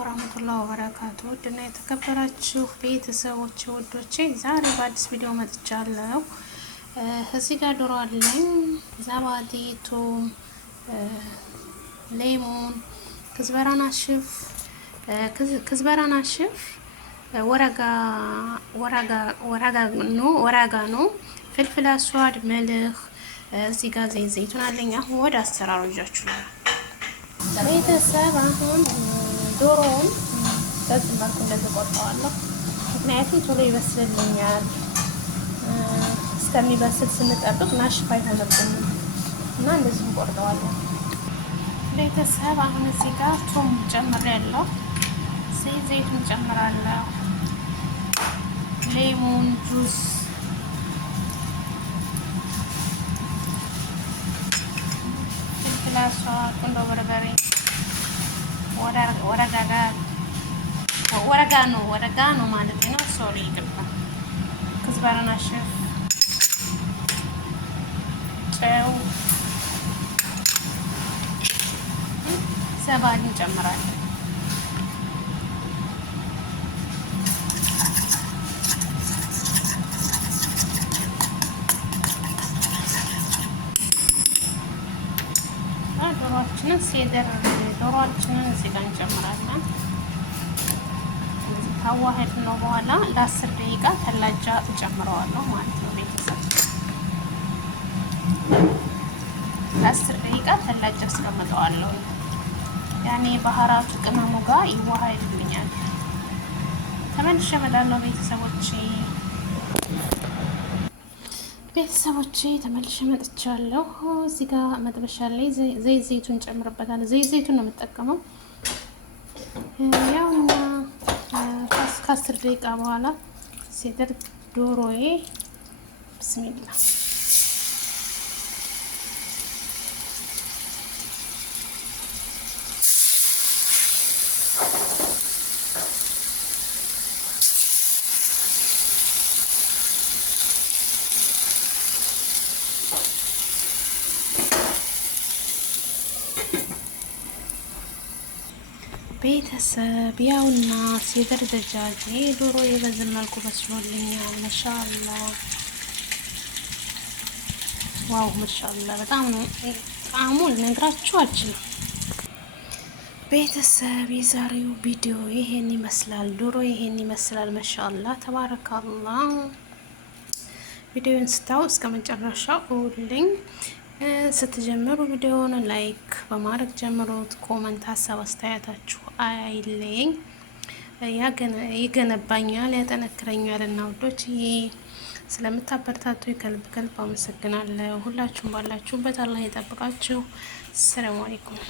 ወራህመቱላሂ ወበረካቱ እና የተከበራችሁ ቤተሰቦች ወዶቼ ዛሬ በአዲስ ቪዲዮ መጥቻለሁ። እዚህ ጋር ዶሮ አለኝ፣ ዘባዴ፣ ቱም፣ ሌሞን፣ ክዝበራና ሽፍ፣ ወረጋኖ፣ ፍልፍል አስዋድ፣ መልህ፣ እዚህ ጋር ዘይቱን አለኝ። አሁን ወደ አሰራሩ ይዣችኋለሁ። ቤተሰብ አሁን ዶሮውን በዚህ መልኩ እንደዚህ ቆርጠዋለሁ። ምክንያቱም ቶሎ ይበስልልኛል። እስከሚበስል ስንጠብቅ ናሽፋ አይሆንብንም እና እንደዚህ ቆርጠዋለሁ። ቤተሰብ አሁን እዚህ ጋር ቱም ጨምሬያለሁ። ዘይቱን ጨምራለሁ። ሌሞን ጁስ፣ ፍልፍል አስዋድ፣ ቁንዶ በርበሬ፣ ወረጋኖ ማለት ነው። ሶሪ ይቅርታ። ክዝበራና ሽፍ፣ ጨው፣ ዘባዴ እንጨምራለን። ዶሮአችንን እዚህ ጋር እንጨምራለን። ካዋህድ ነው በኋላ ለ10 ደቂቃ ተላጃ እጨምረዋለሁ ማለት ነው። ቤተሰብ ለ10 ደቂቃ ተላጃ አስቀምጠዋለሁ። ያኔ ባህራቱ ቅመሙ ጋር ይዋሃድልኛል። ተመልሼ እመጣለሁ ቤተሰቦቼ ተመልሼ መጥቻለሁ። እዚህ ጋር መጥበሻ ላይ ዘይቱን ጨምርበታለሁ። ዘይቱን ነው የምጠቀመው። ያውና ከ10 ደቂቃ በኋላ ሲደርቅ ዶሮዬ ብስሚላ ቤተሰብ ያውና ሲደር ደጃጄ ዶሮ በዚህ መልኩ በስሎልኛል። ማሻአላ ዋው ማሻአላ በጣም ነው ጣዕሙ ልነግራችሁ አልችልም። ቤተሰብ የዛሬው ቪዲዮ ይሄን ይመስላል። ዶሮ ይሄን ይመስላል። ማሻአላ ተባረካላ። ቪዲዮውን ስታዩ እስከ መጨረሻው ሁሉኝ ስትጀምሩ ቪዲዮውን ላይክ በማድረግ ጀምሩት። ኮመንት፣ ሀሳብ አስተያየታችሁ አይለኝ፣ ይገነባኛል፣ ያጠነክረኛል እና ውዶች ስለምታበረታቱ ከልብ አመሰግናለሁ። ሁላችሁም ባላችሁበት አላህ ይጠብቃችሁ። ሰላም አለይኩም።